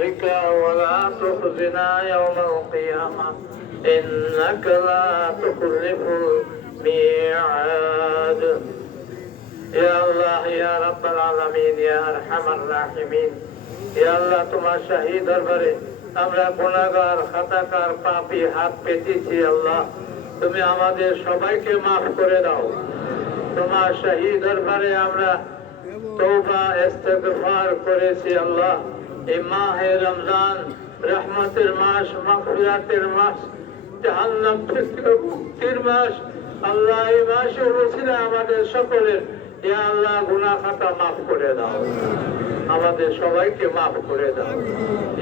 بك ولا تخزنا يوم القيامة إنك لا تخلف الميعاد يا الله يا رب العالمين يا أرحم الراحمين يا الله তোমার শাহী দরবারে আমরা গুনাহগার খাতাকার পাপী হাত পেতেছি আল্লাহ তুমি আমাদের সবাইকে maaf করে দাও তোমার শাহী দরবারে আমরা তওবা ইস্তিগফার করেছি আল্লাহ এই মাহে রমজান রহমতের মাস মাগফিরাতের মাস জাহান্নাম থেকে মুক্তির মাস আল্লাহ এই মাসের ওসিলা আমাদের সকলের ইয়া আল্লাহ গুনাহ খাতা maaf করে দাও আমাদের সবাইকে maaf করে দাও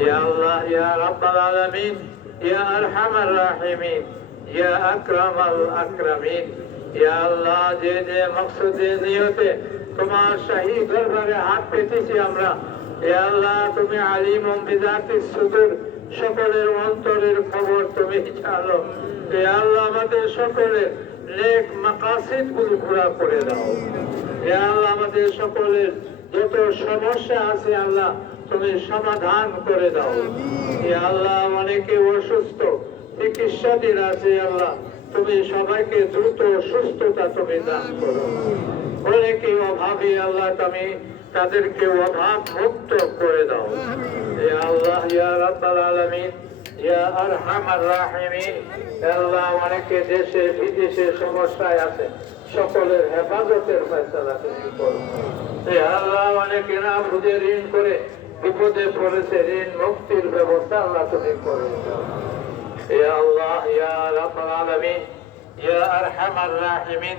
ইয়া আল্লাহ ইয়া রাব্বাল আলামিন ইয়া আরহামার রাহিমিন ইয়া আকরামাল আকরামিন ইয়া আল্লাহ যে যে মকসদে নিয়তে তোমার শাহী দরবারে হাত পেতেছি আমরা ইয়া আল্লাহ তুমি আলিমুম বিযাতিস সুদূর সকলের অন্তরের খবর তুমি জানো ইয়া আল্লাহ আমাদের সকলের নেক মাকাসিদ গুলো পুরা করে দাও ইয়া আল্লাহ আমাদের সকলের যত সমস্যা আছে আল্লাহ তুমি সমাধান করে দাও ইয়া আল্লাহ অনেকে অসুস্থ চিকিৎসাধীন আছে আল্লাহ তুমি সবাইকে দ্রুত সুস্থতা তুমি দান করো অনেকে অভাবী আল্লাহ তুমি তাদেরকে অভাব মুক্ত করে দাও ইয়া আল্লাহ ইয়া রাব্বাল আলামিন ইয়া আরহামার রাহিমিন আল্লাহ অনেকে দেশে বিদেশে সমস্যায় আছে সকলের হেফাজতের ফয়সালা তুমি করো ইয়া আল্লাহ অনেকে না বুঝে ঋণ করে বিপদে পড়েছে ঋণ মুক্তির ব্যবস্থা আল্লাহ তুমি করে দাও ইয়া আল্লাহ ইয়া রাব্বাল আলামিন ইয়া আরহামার রাহিমিন